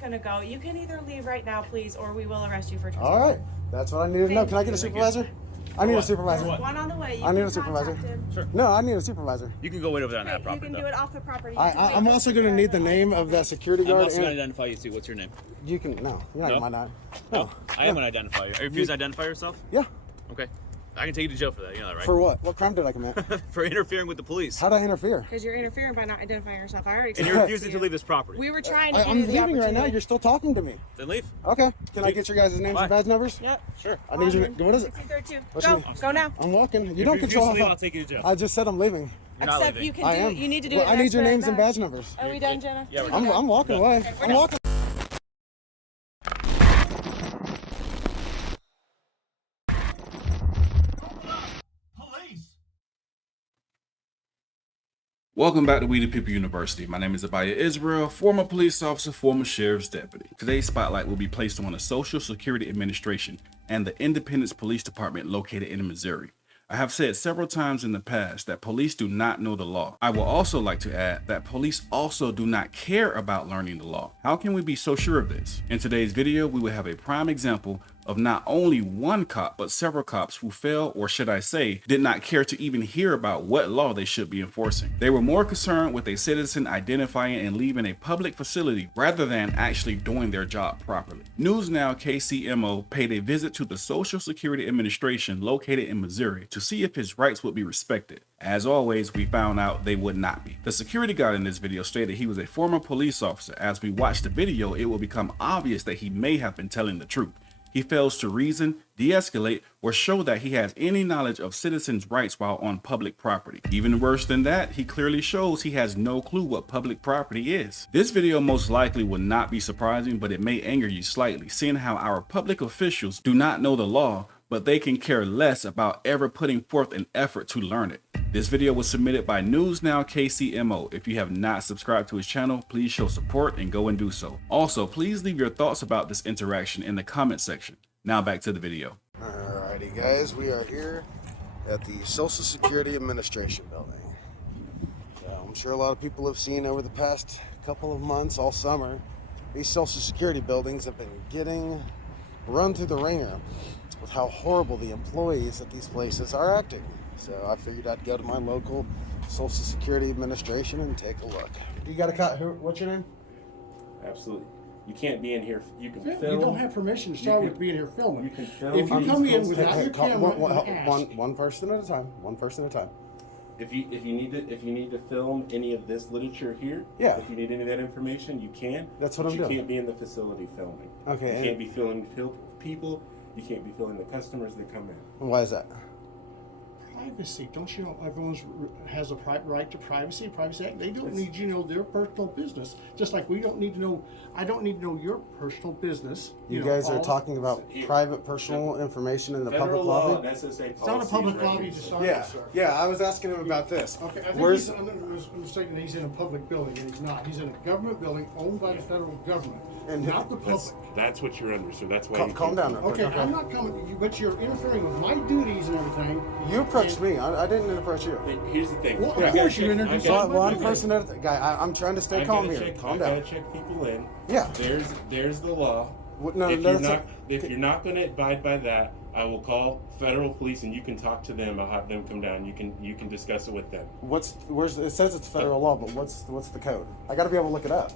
gonna go. You can either leave right now, please, or we will arrest you for trespassing. All right, that's what I need to know. Can I get a supervisor? I need a supervisor. There's one on the way. I need a supervisor. Sure. No, I need a supervisor. You can go wait over there on that property. You can do it off the property. I'm also going to need the name of that security guard. I'm also going to identify you too. What's your name? You can, no, you're not my name. No, I am going to identify you. Are you refusing to identify yourself? Yeah. Okay. I can take you to jail for that. You know that, right? For what? What crime did I commit? For interfering with the police. How did I interfere? Because you're interfering by not identifying yourself. I already. And you're refusing to leave this property. We were trying to. I'm leaving right now. You're still talking to me. Then leave. Okay. Can I get your guys' names and badge numbers? Yep. Sure. I need your. What is it? 1632. Go now. I'm walking. You If don't you refuse control. to leave, I'll take you to jail. I just said I'm leaving. You're not Except leaving. you can I do. am. You need to do Well, it. I need your names and badge. badge numbers. Are we done, Jenna? Yeah, we're I'm done. walking away. Okay, we're I'm done. walking. Welcome back to We the People University. My name is Abaya Israel, former police officer, former sheriff's deputy. Today's spotlight will be placed on the Social Security Administration and the Independence Police Department located in Missouri. I have said several times in the past that police do not know the law. I will also like to add that police also do not care about learning the law. How can we be so sure of this? In today's video, we will have a prime example of not only one cop, but several cops who failed, or should I say, did not care to even hear about what law they should be enforcing. They were more concerned with a citizen identifying and leaving a public facility rather than actually doing their job properly. NewsNow KCMO paid a visit to the Social Security Administration located in Missouri to see if his rights would be respected. As always, we found out they would not be. The security guard in this video stated he was a former police officer. As we watch the video, it will become obvious that he may have been telling the truth. He fails to reason, de-escalate, or show that he has any knowledge of citizens' rights while on public property. Even worse than that, he clearly shows he has no clue what public property is. This video most likely will not be surprising, but it may anger you slightly, seeing how our public officials do not know the law, but they can care less about ever putting forth an effort to learn it. This video was submitted by NewsNow KCMO. If you have not subscribed to his channel, please show support and go and do so. Also, please leave your thoughts about this interaction in the comment section. Now back to the video. Alrighty guys, we are here at the Social Security Administration building. I'm sure a lot of people have seen over the past couple of months, all summer, these Social Security buildings have been getting run through the ringer with how horrible the employees at these places are acting. So I figured I'd go to my local Social Security Administration and take a look. You got a cut? What's your name? Absolutely. You can't be in here. You can film. You don't have permission to start with being here filming. You can film. If you come in without your camera, one person at a time. One person at a time. If you need to film any of this literature here, yeah. If you need any of that information, you can. That's what I'm doing. You can't be in the facility filming. Okay. You can't be filming people. You can't be filming the customers that come in. Why is that? Privacy. Don't you know everyone has a right to privacy? Privacy Act. They don't need you to know their personal business. Just like we don't need to know. I don't need to know your personal business. You guys are talking about private personal information in the public lobby. It's not a public lobby to start with, sir. Yeah. I was asking him about this. Okay. I think I'm mistaken that he's in a public building, and he's not. He's in a government building owned by the federal government, and not the public. That's what you're under, so that's why. Calm down. Okay, I'm not coming, but you're interfering with my duties and everything. You approached me. I didn't approach you. Here's the thing. Well, of course you introduced one person at a time. Guy, I'm trying to stay calm here. Calm down. I gotta check people in. Yeah. There's the law. If you're not going to abide by that, I will call federal police and you can talk to them. I'll have them come down. You can discuss it with them. It says it's federal law, but what's the code? I got to be able to look it up.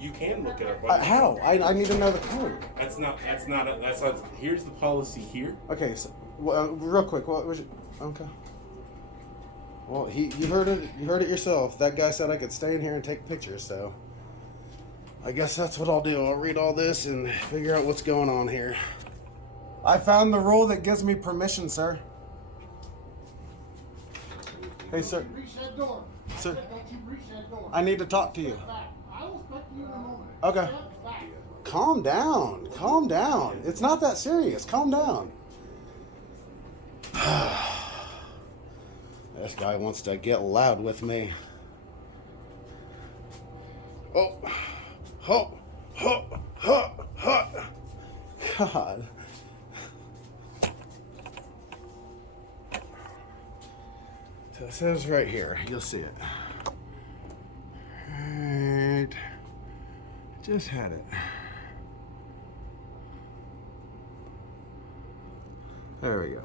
You can look it up. How? I need to know the code. That's not. Here's the policy here. Okay, so real quick, what was it? Okay. Well, you heard it. You heard it yourself. That guy said I could stay in here and take pictures. So I guess that's what I'll do. I'll read all this and figure out what's going on here. I found the rule that gives me permission, sir. Hey, sir. Reach that door. Sir. Don't you reach that door. I need to talk to you. I will speak to you in a moment. Okay. Calm down. Calm down. It's not that serious. Calm down. This guy wants to get loud with me. Oh. God. So it says right here. You'll see it. Right. Just had it. There we go.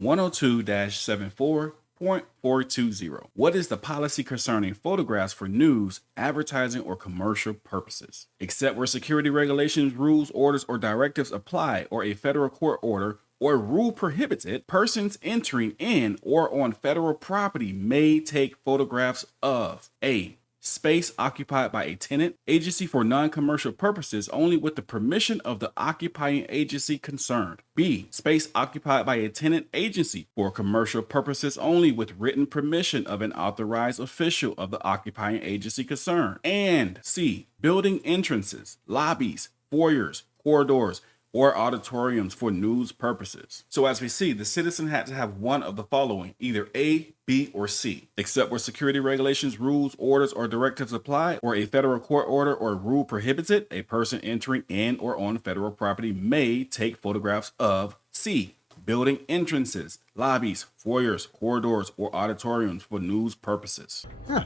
102-74.420. What is the policy concerning photographs for news, advertising, or commercial purposes? Except where security regulations, rules, orders, or directives apply, or a federal court order or rule prohibits it, persons entering in or on federal property may take photographs of A. Space occupied by a tenant, agency for non-commercial purposes only with the permission of the occupying agency concerned. B. Space occupied by a tenant, agency for commercial purposes only with written permission of an authorized official of the occupying agency concerned. And C. Building entrances, lobbies, foyers, corridors, or auditoriums for news purposes. So as we see, the citizen had to have one of the following, either A, B, or C, except where security regulations, rules, orders, or directives apply, or a federal court order or rule prohibits it, a person entering in or on federal property may take photographs of C, building entrances, lobbies, foyers, corridors, or auditoriums for news purposes. Huh.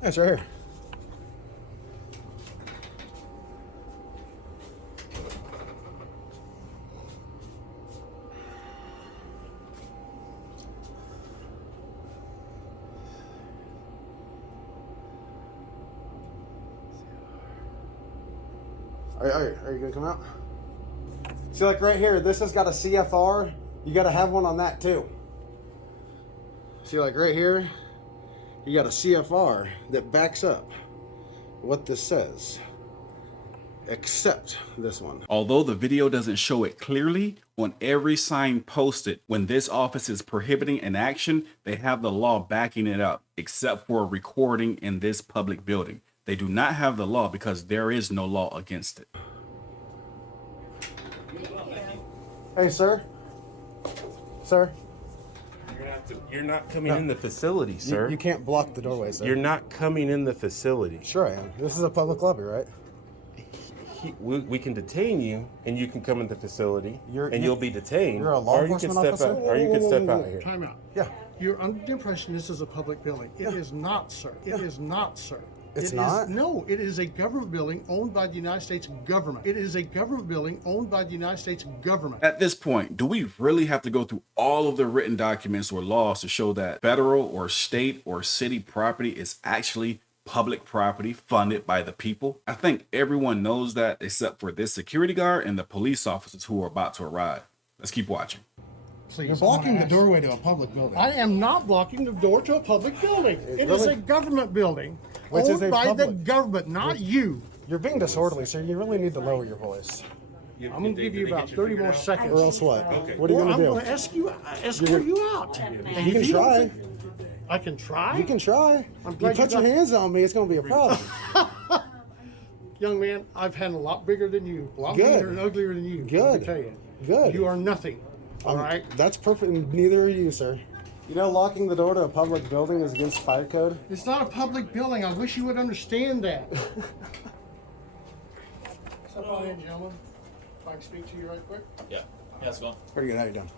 That's right here. Are you gonna come out? See, like right here, this has got a CFR. You gotta have one on that too. See, like right here, you got a CFR that backs up what this says, except this one. Although the video doesn't show it clearly, on every sign posted when this office is prohibiting an action, they have the law backing it up, except for a recording in this public building. They do not have the law because there is no law against it. Hey, sir. Sir. You're not coming in the facility, sir. You can't block the doorway, sir. You're not coming in the facility. Sure I am. This is a public lobby, right? We can detain you, and you can come in the facility, and you'll be detained. You're a law enforcement officer? Or you can step out here. Time out. Yeah. You're under the impression this is a public building. It is not, sir. It is not, sir. It's not? No, it is a government building owned by the United States government. It is a government building owned by the United States government. At this point, do we really have to go through all of the written documents or laws to show that federal or state or city property is actually public property funded by the people? I think everyone knows that except for this security guard and the police officers who are about to arrive. Let's keep watching. Please, You're blocking the doorway to a public building. I am not blocking the door to a public building. It is really- a government building Which is owned a by the public. government, not you. You're being disorderly, sir. You really need to lower your voice. I'm going to give you about 30 more seconds. Or else what? What are you Or going I'm to going do? to escort you out. And You can if don't try. think- I can try? You can try. I'm You glad put you your got- hands on me, it's going to be a problem. Young man, I've had a lot bigger than you. A lot Good. meaner and uglier than you. Good. Let me tell you. Good. You are nothing. All right? That's perfect. Neither are you, sir. You know, locking the door to a public building is against fire code. It's not a public building. I wish you would understand that. Step on in, gentlemen. If I can speak to you right quick. Yeah. Yeah, it's going. Pretty good. How you doing?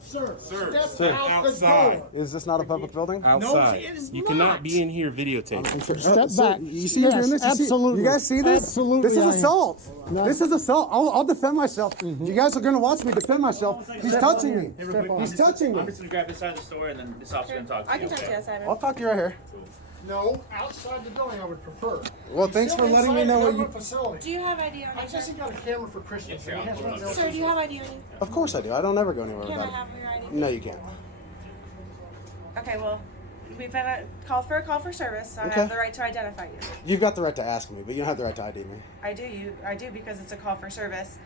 Sir, Sir, step out outside. the door. Is this not a public building? Outside. it is you not. cannot be in here videotaping. Step Sir, back. You see him Yes, doing this? absolutely. You guys see this? Absolutely, This is I am. assault. No. This is assault. I'll defend myself. You guys are going to watch me defend myself. He's touching me. He's touching me. I'm just gonna grab this side of the store, and then this officer's gonna talk to I you. can talk to you outside. I'll talk to you right here. No, outside the building I would prefer. Well, thanks for letting me know what you... Facility. Do you have ID on I you? just got a camera for Christmas. and he has nothing else Sir, to do you have ID on you? Of course I do. I don't ever go anywhere Can I without have your ID? it. No, you can't. Okay, well, we've been call for service, so I Okay. have the right to identify you. You've got the right to ask me, but you don't have the right to ID me. I do because it's a call for service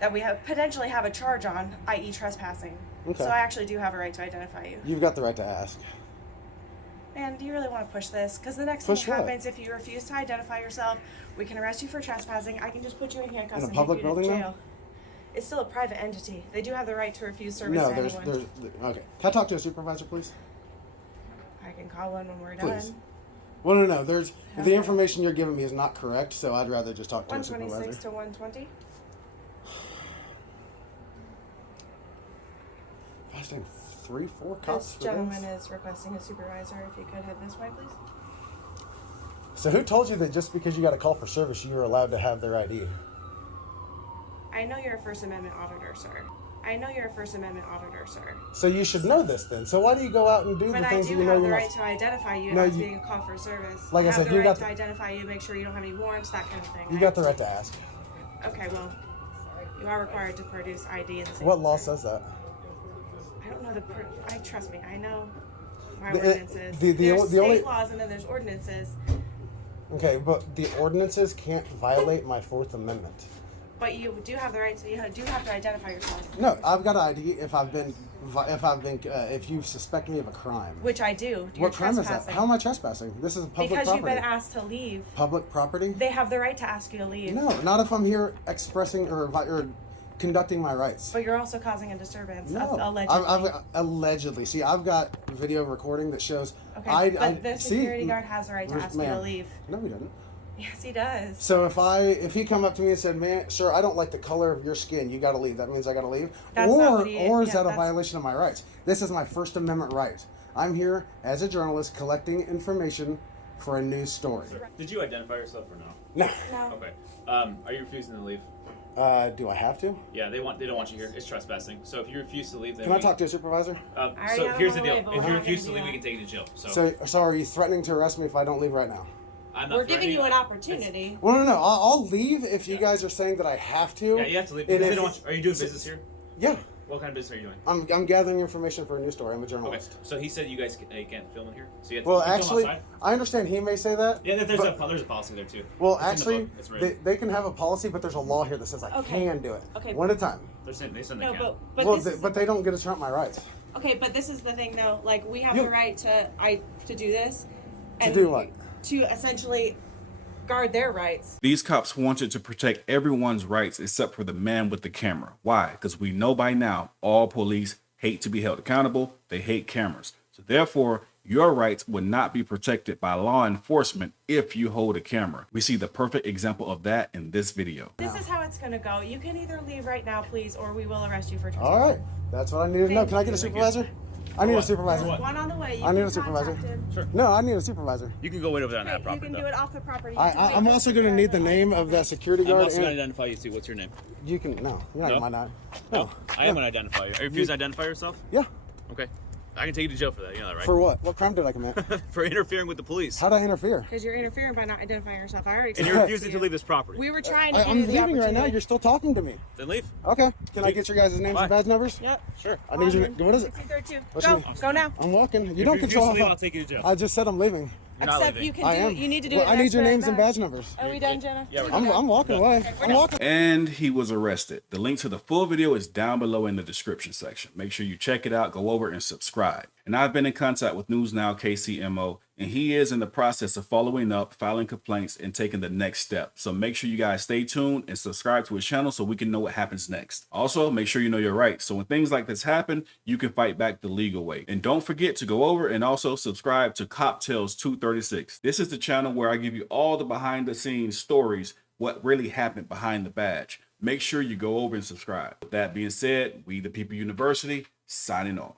that we have potentially have a charge on, i.e. trespassing. Okay. So I actually do have a right to identify you. You've got the right to ask. Man, do you really want to push this? Because the next Push thing that what? happens, if you refuse to identify yourself, we can arrest you for trespassing. I can just put you in handcuffs In a and public take you to building, though? jail. It's still a private entity. They do have the right to refuse service No, to there's... anyone. Okay. Can I talk to a supervisor, please? I can call one when we're Please. done. Well, no. There's... The information you're giving me is not correct, so I'd rather just talk to a 126 supervisor. to 120. Fasting 3-4 cops This for gentleman this? is requesting a supervisor. If you could head this way, please. So who told you that just because you got a call for service, you were allowed to have their ID? I know you're a First Amendment auditor, sir. I know you're a First Amendment auditor, sir. So you should know this then. So why do you go out and do But the I things do that you know have the you're right not? to identify you No, as you- being a call for service. Like I have said, the you right got to the- identify you, make sure you don't have any warrants, that kind of thing. You got the right to ask. Okay, well, you are required to produce ID in the state. What law says that? I don't know trust me, I know my The- ordinances. the There's the state only- laws and then there's ordinances. Okay, but the ordinances can't violate my Fourth Amendment. But you do have the right to, you do have to identify yourself. No, I've got an ID if you suspect me of a crime. Which I do. You're What crime is that? trespassing. How am I trespassing? This is public Because property. you've been asked to leave. Public property? They have the right to ask you to leave. No, not if I'm here expressing or conducting my rights. But you're also causing a disturbance. No, Allegedly. I've allegedly. See, I've got video recording that shows. Okay, but the security guard has the right to ask you to ma'am. leave. No, he doesn't. Yes, he does. So if he come up to me and said, "Man, sir, I don't like the color of your skin. You got to leave." That means I got to leave. That's not what he- or is yeah, that a that's- violation of my rights? This is my First Amendment right. I'm here as a journalist collecting information for a news story. Did you identify yourself or no? No. No. Okay. Are you refusing to leave? Do I have to? Yeah, they don't want you here. It's trespassing. So if you refuse to leave, then Can I talk to a supervisor? I already So have here's him the on deal. the way, but If we're you not refuse to gonna leave, do we that. can take you to jail. So are you threatening to arrest me if I don't leave right now? I'm not We're giving threatening you an opportunity. Well, no. I'll leave if you guys are saying that I have to. Yeah, you have to leave. And Because they if- don't want you. Are you doing business here? Yeah, What kind of business are you doing? I'm gathering information for a news story. I'm a Okay. journalist. So he said you guys you can't film in here. So you have to Well, you film actually, outside? I understand he may say that. Yeah, there's but- a policy there too. Well, It's in the actually, book. It's written. they can have a policy, but there's a law here that says I Okay. can do it. Okay. One at a time. They said they No, can. but Well, this is, but they don't get to trump my rights. okay, but this is the thing though. Like we have You- the right to do this. To do what? To essentially guard their rights. These cops wanted to protect everyone's rights except for the man with the camera. Why? Because we know by now all police hate to be held accountable. They hate cameras. So therefore, your rights would not be protected by law enforcement if you hold a camera. We see the perfect example of that in this video. This is how it's gonna go. You can either leave right now, please, or we will arrest you for trespassing. All right, that's what I need to know. Can I get a Thank you. supervisor? I need a what? supervisor. For what? One on the way. You I need can a supervisor. contact him. Sure. No, I need a supervisor. You can go wait over there on that You property. can do it off the property. You I, can I, wait I'm for also the going to need the security name guard. of that security I'm guard. also going to And identify you too. What's your name? you can no, you're not No? in my name. No, I am going to identify you. Are you refusing to identify yourself? Yeah. Okay. I can take you to jail for that. You know that, right? For what? What crime did I commit? For interfering with the police. How did I interfere? Because you're interfering by not identifying yourself. I already And you're explained refusing to to you. leave this property. We were trying to give I'm you the leaving right now. opportunity. You're still talking to me. Then leave. Okay. Can I get your guys' names Bye. and badge numbers? Yep. Sure. I need your. What is it? 1632. What's Go. your name? Go now. I'm walking. You If don't you refuse control. to leave, I'll take you to jail. I just said I'm leaving. You're not Except leaving. you can I do. am. You need to do Well, it. I need your names and badge. badge numbers. Are we done, Jenna? Yeah, we're I'm walking away. I'm walking. And he was arrested. The link to the full video is down below in the description section. Make sure you check it out, go over and subscribe. And I've been in contact with News Now KCMO, and he is in the process of following up, filing complaints, and taking the next step. So make sure you guys stay tuned and subscribe to his channel so we can know what happens next. Also, make sure you know your rights. So when things like this happen, you can fight back the legal way. And don't forget to go over and also subscribe to Cop Tales 236. This is the channel where I give you all the behind the scenes stories, what really happened behind the badge. Make sure you go over and subscribe. With that being said, we the People University, signing off.